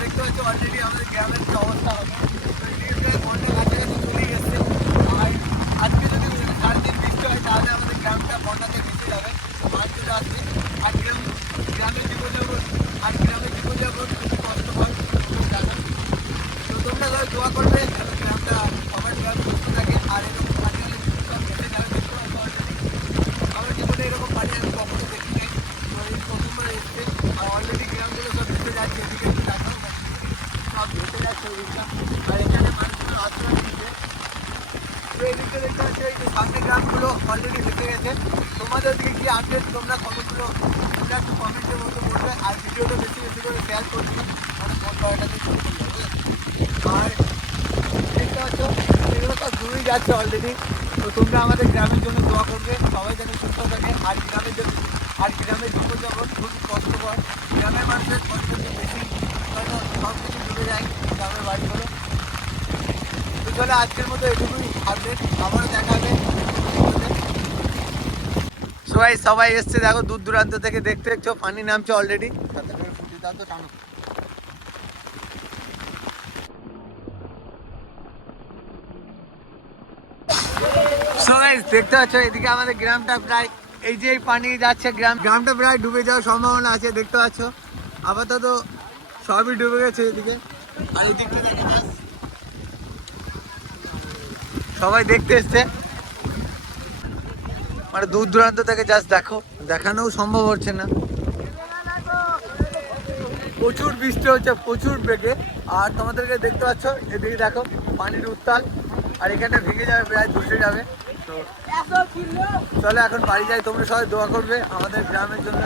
দেখতে পাচ্ছি অলরেডি আমাদের গ্রামের কি অবস্থা হবে। তো এদিকে প্রায় বন্যা কাছাকাছি আর আজকে যদি সারাদিন বৃষ্টি হয়, তাহলে আমাদের গ্রামটা বন্যাতে ভেসে যাবে। মাছ চলে আর গ্রাম গ্রামের জীবনযাপন আর গ্রামের জীবনযাপন খুব কষ্টকর খুব জানো তো তোমরা সবাই দোয়া করবে যেন গ্রামটা সবার গ্রাম সুস্থ থাকে আর এরকম পানি হলে সব ভেসে যাবে দেখতে পাচ্ছ already। আমার জীবনে এরকম পানি আমি কখনো দেখিনি তো এই প্রথমবার এসছে আর অলরেডি গ্রামগুলো সব ভেসে যাচ্ছে এদিকে একটু দেখাও না। সব ভেসে যাচ্ছে ওদিকটা আর এখানে মানুষগুলো আশ্রয় নিচ্ছে তো যে সামনে গ্রামগুলো অলরেডি ভেসে গেছে তোমাদের দিকে কি আপডেট তোমরা কতগুলো তোমরা একটু কমেন্টের মতো বলবে আর ভিডিওটা বেশি বেশি করে শেয়ার করবে মানে ফোন আর এগুলো সব দূরেই যাচ্ছে অলরেডি তো তোমরা আমাদের গ্রামের জন্য দোয়া করবে সবাই যেন সুস্থ থাকে আর গ্রামের জন্য আর গ্রামের জীবনযাপন খুব কষ্টকর গ্রামের মানুষের কষ্ট বেশি, কারণ সব কিছু ডুবে যায়। গ্রামের বাড়িগুলো তো চলো, আজকের মতো এটুকুই। আপডেট আবারও দেখা হবে। সবাই সবাই এসছে, দেখো, দূর দূরান্ত থেকে দেখতে দেখছ, পানি নামছে অলরেডি দেখতে পাচ্ছ, এদিকে আমাদের গ্রামটা প্রায় এই যে পানি যাচ্ছে, গ্রাম গ্রামটা প্রায় ডুবে যাওয়ার সম্ভাবনা আছে, দেখতে পাচ্ছ। আপাতত সবই ডুবে গেছে এদিকে। যাস। সবাই দেখতে এসছে। মানে দূর দূরান্ত থেকে জাস্ট দেখো। দেখানোও সম্ভব হচ্ছে না। প্রচুর বৃষ্টি হচ্ছে, প্রচুর বেগে। আর তোমাদেরকে দেখতে পাচ্ছ, এদিকে দেখো, পানির উত্তাল। আর এখানে ভেঙে যাবে, প্রায় ধসে যাবে। তো চলো এখন বাড়ি যাই, তোমরা সবাই দোয়া করবে আমাদের গ্রামের জন্য।